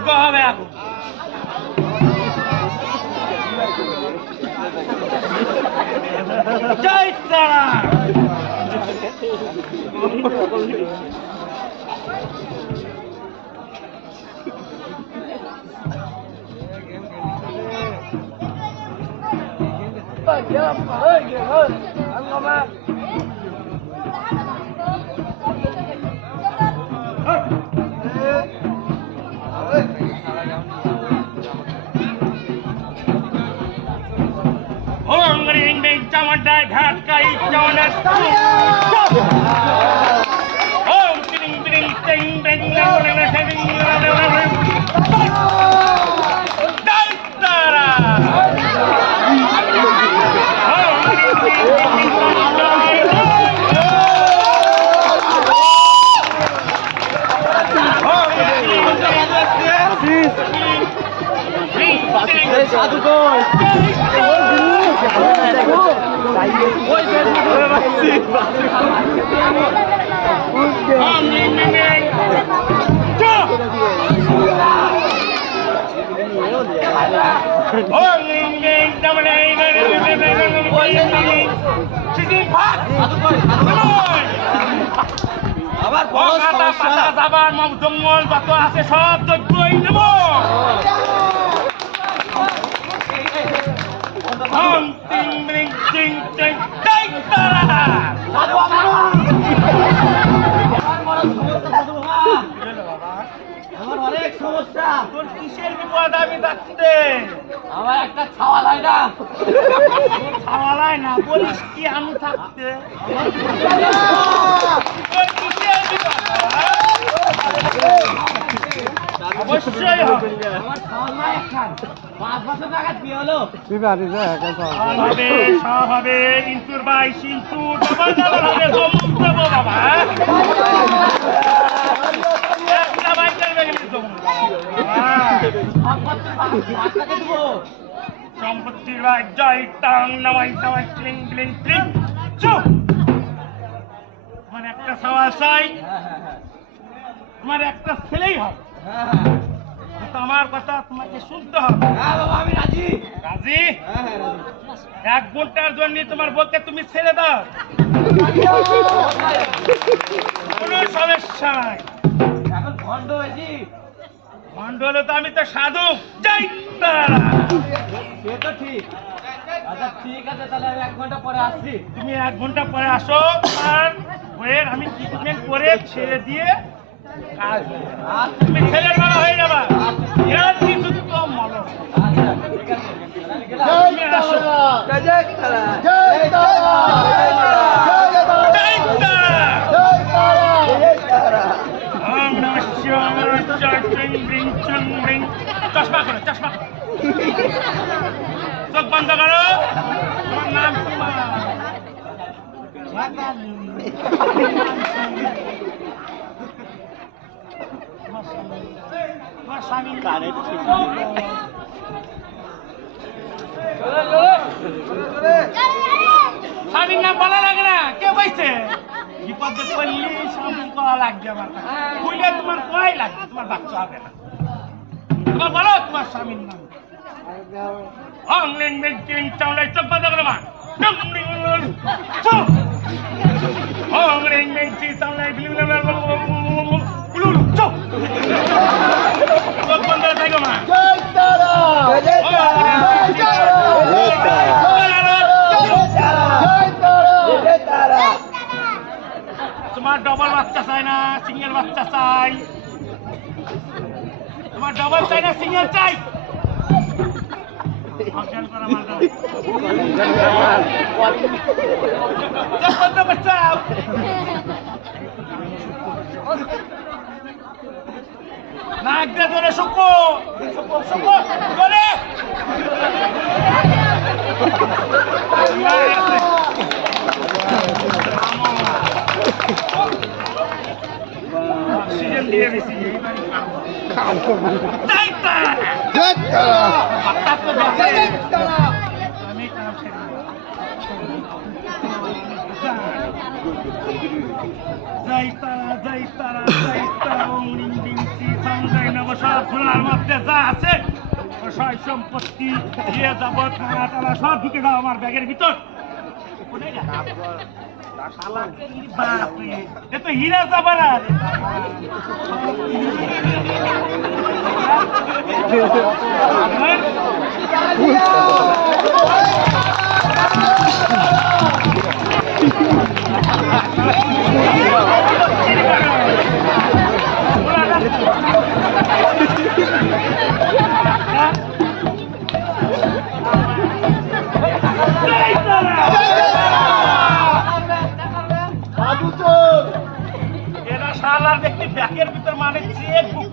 যজ্ঞ হবে এখন। জয় তারা। Camanday Ghat Kai Jonas. Oh, ding ding ding ding আবার বড় সমস্যা আবার জঙ্গল যত আছে সব যজ্ঞই নেব। অনেক সমস্যা। তোর কিসের বিপদ আমি যাচ্ছে? আমার একটা ছাওয়ালাই না। ছাওয়ালাই না বলিস কি আমি থাকতে? তোর কিসের বিপদ? অবশ্যই হবে। আমার ছাওয়ালাই একখান 5 বছর টাকা দিয়ে হলো। সব হবে ইন্টুর বাই সিন্টু ডবল ডবল হবে সমুদ্র বাবা। সম্পত্তির ভাই জয় টাং নামাই সামাই ক্লিং ক্লিং ক্লিং চুপ। আমার একটা সওয়াল চাই, আমার একটা ছেলেই হবে। আমার কথা তোমাকে শুনতে হবে। আমি রাজি। রাজি? 1 ঘন্টার জন্য তোমার বউকে তুমি ছেড়ে দাও, কোনো সমস্যা নাই। এখন ভণ্ড হয়েছি। ভণ্ড হলে তো আমি তো সাধু। যাই সে তো ঠিক। আচ্ছা ঠিক আছে, তাহলে আমি 1 ঘন্টা পরে আসছি। তুমি 1 ঘন্টা পরে আসো, আর বইয়ের আমি ট্রিটমেন্ট করে ছেড়ে দিয়ে কাজ তুমি ছেলের বেলা হয়ে যাবা। চশমা করো, চশমা চোখ বন্ধ করো। তোমার নাম তোমার স্বামীর স্বামীর নাম বলা লাগে না, কে বলছে? বিপদে পড়লে স্বামী করা লাগবে। আমার বুঝলে তোমার কয় লাগবে, তোমার বাচ্চা হবে না। তোমার বলো তোমার স্বামীর নাম। চোখ বন্ধ করো মা। চোখ বন্ধ থাকো মা। তোমার ডবল বাচ্চা চাই না সিঙ্গেল বাচ্চা চাই? তোমার ডবল চাই না সিঙ্গেল চাই? নাক দিয়ে ধরে শুকো শুকো ধরে অক্সিজেন দিয়ে বেশি জয় তারা জয় তারা জয় তারা ওম রিং বিং শ্রী সংজয় নবসাদ খোলার মধ্যে যা আছে সয় সম্পত্তি দিয়ে যাব টাকা টালা সব ঢুকে দাও আমার ব্যাগের ভিতর এ তো হীরা যাবা না এরা শালার ব্যক্তি ব্যাগের ভিতর মানে চেক বুক